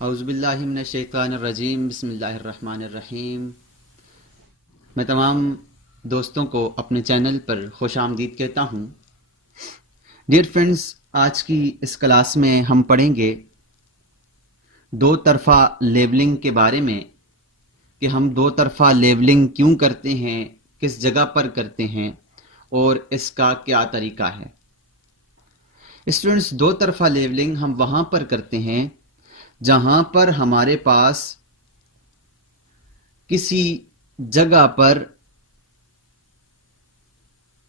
औज़ुबिल्लाहि मिनश्शैतानिर्रजीम बिस्मिल्लाहिर्रहमानिर्रहीम। मैं तमाम दोस्तों को अपने चैनल पर खुश आमदीद कहता हूँ। डियर फ्रेंड्स, आज की इस क्लास में हम पढ़ेंगे दो तरफ़ा लेबलिंग के बारे में कि हम दो तरफ़ा लेबलिंग क्यों करते हैं, किस जगह पर करते हैं और इसका क्या तरीका है। स्टूडेंट्स, दो तरफ़ा लेबलिंग हम वहाँ पर करते हैं जहाँ पर हमारे पास किसी जगह पर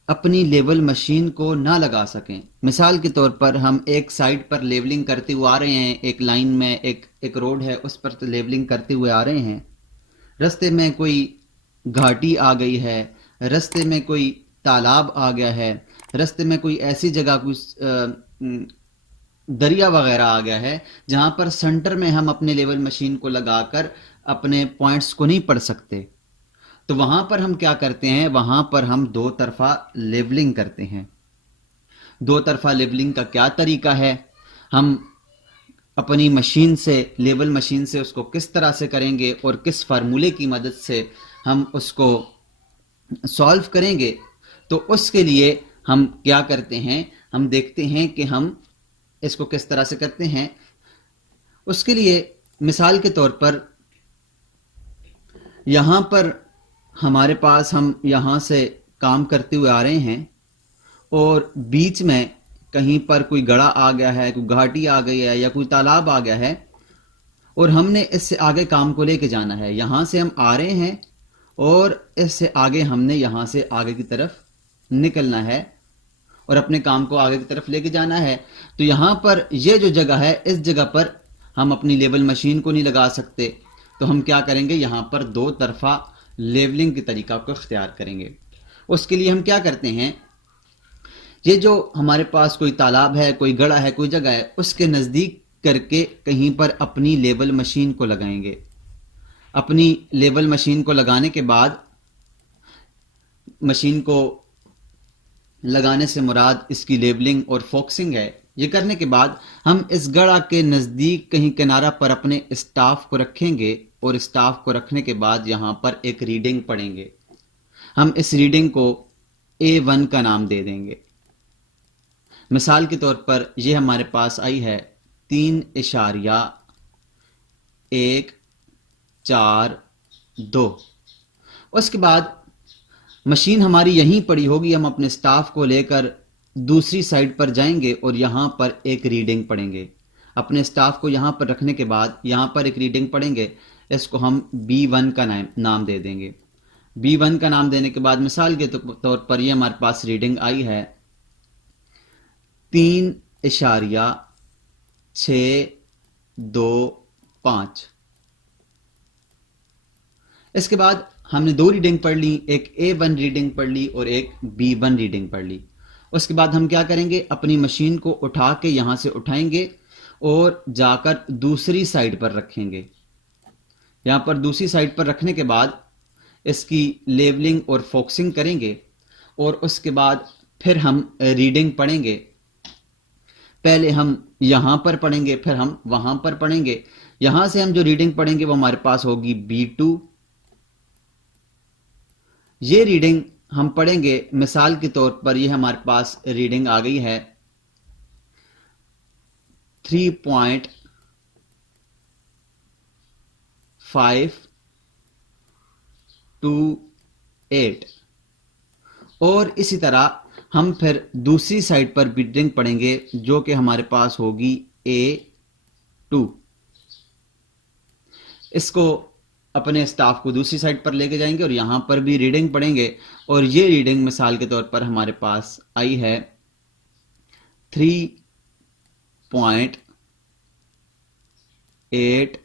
अपनी लेवल मशीन को ना लगा सकें। मिसाल के तौर पर हम एक साइड पर लेवलिंग करते हुए आ रहे हैं, एक लाइन में एक रोड है, उस पर लेवलिंग करते हुए आ रहे हैं। रास्ते में कोई घाटी आ गई है, रास्ते में कोई तालाब आ गया है, रास्ते में कोई ऐसी जगह कुछ दरिया वगैरह आ गया है जहां पर सेंटर में हम अपने लेवल मशीन को लगाकर अपने पॉइंट्स को नहीं पढ़ सकते। तो वहां पर हम क्या करते हैं, वहां पर हम दो तरफा लेवलिंग करते हैं। दो तरफा लेवलिंग का क्या तरीका है, हम अपनी मशीन से, लेवल मशीन से उसको किस तरह से करेंगे और किस फार्मूले की मदद से हम उसको सॉल्व करेंगे, तो उसके लिए हम क्या करते हैं, हम देखते हैं कि हम इसको किस तरह से करते हैं। उसके लिए मिसाल के तौर पर यहां पर हमारे पास, हम यहां से काम करते हुए आ रहे हैं और बीच में कहीं पर कोई गड़ा आ गया है, कोई घाटी आ गई है या कोई तालाब आ गया है और हमने इससे आगे काम को लेके जाना है। यहां से हम आ रहे हैं और इससे आगे हमने यहां से आगे की तरफ निकलना है और अपने काम को आगे की तरफ लेके जाना है। तो यहां पर यह जो जगह है, इस जगह पर हम अपनी लेवल मशीन को नहीं लगा सकते। तो हम क्या करेंगे, यहां पर दो तरफा लेवलिंग के तरीका को इख्तियार करेंगे। उसके लिए हम क्या करते हैं, ये जो हमारे पास कोई तालाब है, कोई गड़ा है, कोई जगह है, उसके नज़दीक करके कहीं पर अपनी लेवल मशीन को लगाएंगे। अपनी लेवल मशीन को लगाने के बाद, मशीन को लगाने से मुराद इसकी लेबलिंग और फोकसिंग है। ये करने के बाद हम इस गड़ा के नज़दीक कहीं किनारा पर अपने स्टाफ को रखेंगे और स्टाफ को रखने के बाद यहाँ पर एक रीडिंग पढ़ेंगे। हम इस रीडिंग को A1 का नाम दे देंगे। मिसाल के तौर पर यह हमारे पास आई है 3.142। उसके बाद मशीन हमारी यहीं पड़ी होगी, हम अपने स्टाफ को लेकर दूसरी साइड पर जाएंगे और यहां पर एक रीडिंग पढ़ेंगे। अपने स्टाफ को यहां पर रखने के बाद यहां पर एक रीडिंग पढ़ेंगे, इसको हम B1 का नाम दे देंगे। B1 का नाम देने के बाद मिसाल के तौर पर यह हमारे पास रीडिंग आई है 3.625। इसके बाद हमने दो रीडिंग पढ़ ली, एक A1 रीडिंग पढ़ ली और एक B1 रीडिंग पढ़ ली। उसके बाद हम क्या करेंगे, अपनी मशीन को उठा के यहां से उठाएंगे और जाकर दूसरी साइड पर रखेंगे। यहां पर दूसरी साइड पर रखने के बाद इसकी लेवलिंग और फोकसिंग करेंगे और उसके बाद फिर हम रीडिंग पढ़ेंगे। पहले हम यहां पर पढ़ेंगे, फिर हम वहां पर पढ़ेंगे। यहां से हम जो रीडिंग पढ़ेंगे वो हमारे पास होगी B2। ये रीडिंग हम पढ़ेंगे, मिसाल के तौर पर यह हमारे पास रीडिंग आ गई है 3.528। और इसी तरह हम फिर दूसरी साइड पर रीडिंग पढ़ेंगे जो कि हमारे पास होगी A2। इसको अपने स्टाफ को दूसरी साइड पर लेके जाएंगे और यहां पर भी रीडिंग पढ़ेंगे और ये रीडिंग मिसाल के तौर पर हमारे पास आई है 3.818।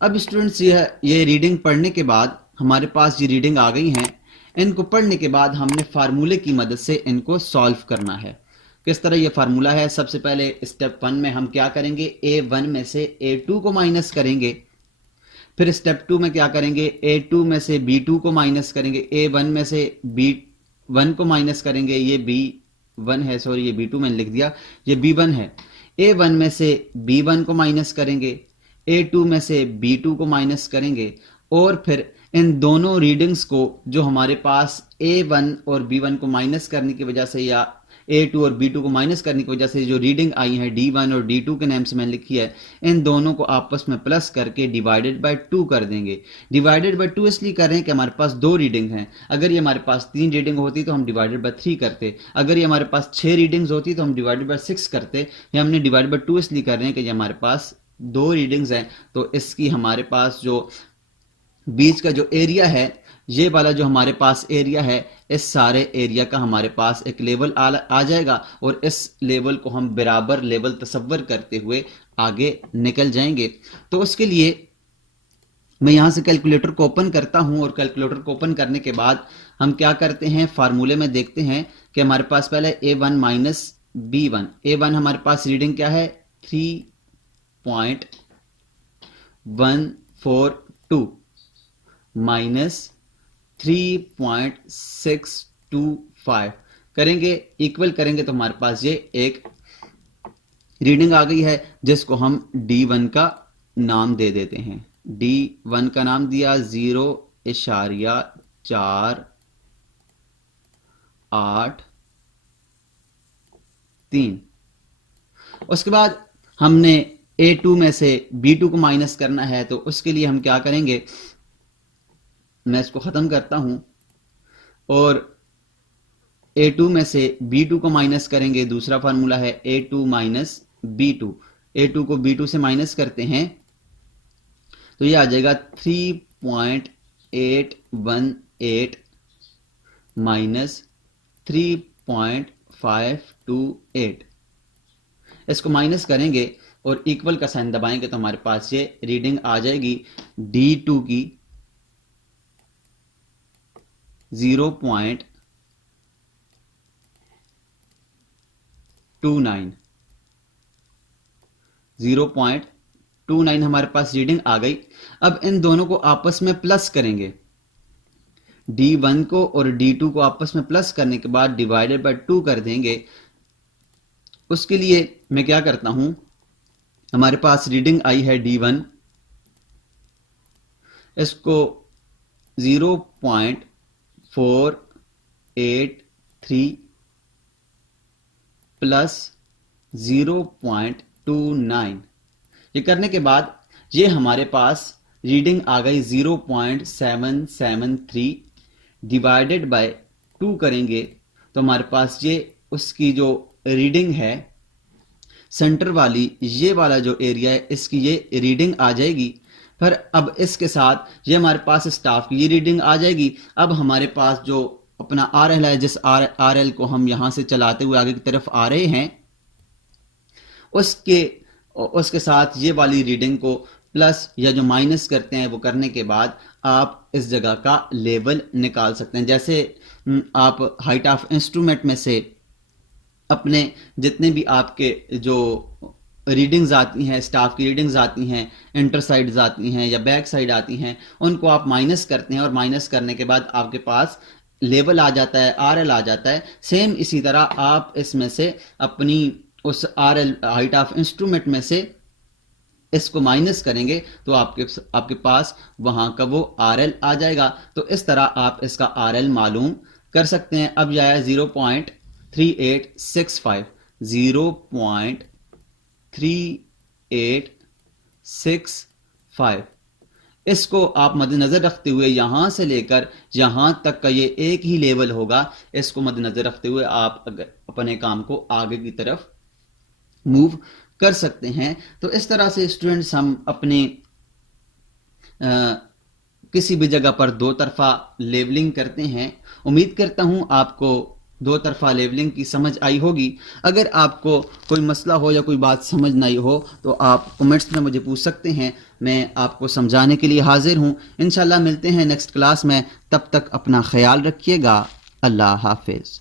अब स्टूडेंट्स, ये रीडिंग पढ़ने के बाद हमारे पास ये रीडिंग आ गई हैं। इनको पढ़ने के बाद हमने फार्मूले की मदद से इनको सॉल्व करना है। किस तरह ये फार्मूला है, सबसे पहले स्टेप 1 में हम क्या करेंगे, A1 में से A2 को माइनस करेंगे। फिर स्टेप 2 में क्या करेंगे, A2 में से B2 को माइनस करेंगे, A1 में से B1 को माइनस करेंगे, ये B1 है, सॉरी ये B2 मैंने लिख दिया, ये B1 है। A1 में से B1 को माइनस करेंगे, A2 में से B2 को माइनस करेंगे और फिर इन दोनों रीडिंग्स को जो हमारे पास A1 और B1 को माइनस करने की वजह से या A2 और B2 को माइनस करने की वजह से जो रीडिंग आई है D1 और D2 के नाम से मैंने लिखी है, इन दोनों को आपस में प्लस करके डिवाइडेड बाय 2 कर देंगे। डिवाइडेड बाय 2 इसलिए कर रहे हैं कि हमारे पास 2 रीडिंग हैं। अगर ये हमारे पास 3 रीडिंग होती तो हम डिवाइडेड बाय 3 करते, अगर ये हमारे पास 6 रीडिंग्स होती तो हम डिवाइडेड बाय 6 करते। ये हमने डिवाइडेड बाय 2 इसलिए कर रहे हैं कि ये हमारे पास 2 रीडिंग्स हैं, तो इसकी हमारे पास जो बीच का जो एरिया है, ये वाला जो हमारे पास एरिया है, इस सारे एरिया का हमारे पास एक लेवल आ जाएगा और इस लेवल को हम बराबर लेवल तसव्वुर करते हुए आगे निकल जाएंगे। तो उसके लिए मैं यहां से कैलकुलेटर को ओपन करता हूं और कैलकुलेटर को ओपन करने के बाद हम क्या करते हैं, फार्मूले में देखते हैं कि हमारे पास पहले A1 माइनस B1, A1 हमारे पास रीडिंग क्या है 3.142 माइनस 3.625 करेंगे, इक्वल करेंगे तो हमारे पास ये एक रीडिंग आ गई है जिसको हम D1 का नाम दे देते हैं। D1 का नाम दिया 0.4883। उसके बाद हमने A2 में से B2 को माइनस करना है, तो उसके लिए हम क्या करेंगे, मैं इसको खत्म करता हूं और A2 में से B2 को माइनस करेंगे। दूसरा फार्मूला है A2 माइनस B2, A2 को B2 से माइनस करते हैं तो ये आ जाएगा 3.818 माइनस 3.528। इसको माइनस करेंगे और इक्वल का साइन दबाएंगे तो हमारे पास ये रीडिंग आ जाएगी D2 की 0.29 हमारे पास रीडिंग आ गई। अब इन दोनों को आपस में प्लस करेंगे, D1 को और D2 को आपस में प्लस करने के बाद डिवाइडेड बाय 2 कर देंगे। उसके लिए मैं क्या करता हूं, हमारे पास रीडिंग आई है D1, इसको 0.483 प्लस 0.29, ये करने के बाद ये हमारे पास रीडिंग आ गई 0.773 डिवाइडेड बाय 2 करेंगे तो हमारे पास ये उसकी जो रीडिंग है सेंटर वाली, ये वाला जो एरिया है, इसकी ये रीडिंग आ जाएगी। फिर अब इसके साथ ये हमारे पास स्टाफ की ये रीडिंग आ जाएगी। अब हमारे पास जो अपना RL है, जिस RL को हम यहां से चलाते हुए आगे की तरफ आ रहे हैं, उसके साथ ये वाली रीडिंग को प्लस या जो माइनस करते हैं, वो करने के बाद आप इस जगह का लेवल निकाल सकते हैं। जैसे आप हाइट ऑफ इंस्ट्रूमेंट में से अपने जितने भी आपके जो रीडिंग्स आती हैं, स्टाफ की रीडिंग्स आती हैं, इंटर साइड्स आती हैं या बैक साइड आती हैं, उनको आप माइनस करते हैं और माइनस करने के बाद आपके पास लेवल आ जाता है, RL आ जाता है। सेम इसी तरह आप इसमें से अपनी उस RL हाइट ऑफ इंस्ट्रूमेंट में से इसको माइनस करेंगे तो आपके पास वहां का वो RL आ जाएगा। तो इस तरह आप इसका RL मालूम कर सकते हैं। अब यह है 0.3865, 0.3865। इसको आप मद्देनजर रखते हुए यहां से लेकर यहां तक का ये एक ही लेवल होगा, इसको मद्देनजर रखते हुए आप अपने काम को आगे की तरफ मूव कर सकते हैं। तो इस तरह से स्टूडेंट्स हम अपने किसी भी जगह पर दो तरफा लेवलिंग करते हैं। उम्मीद करता हूं आपको दो तरफा लेवलिंग की समझ आई होगी। अगर आपको कोई मसला हो या कोई बात समझ नहीं हो तो आप कमेंट्स में मुझे पूछ सकते हैं, मैं आपको समझाने के लिए हाजिर हूं। इंशाल्लाह मिलते हैं नेक्स्ट क्लास में, तब तक अपना ख्याल रखिएगा। अल्लाह हाफिज।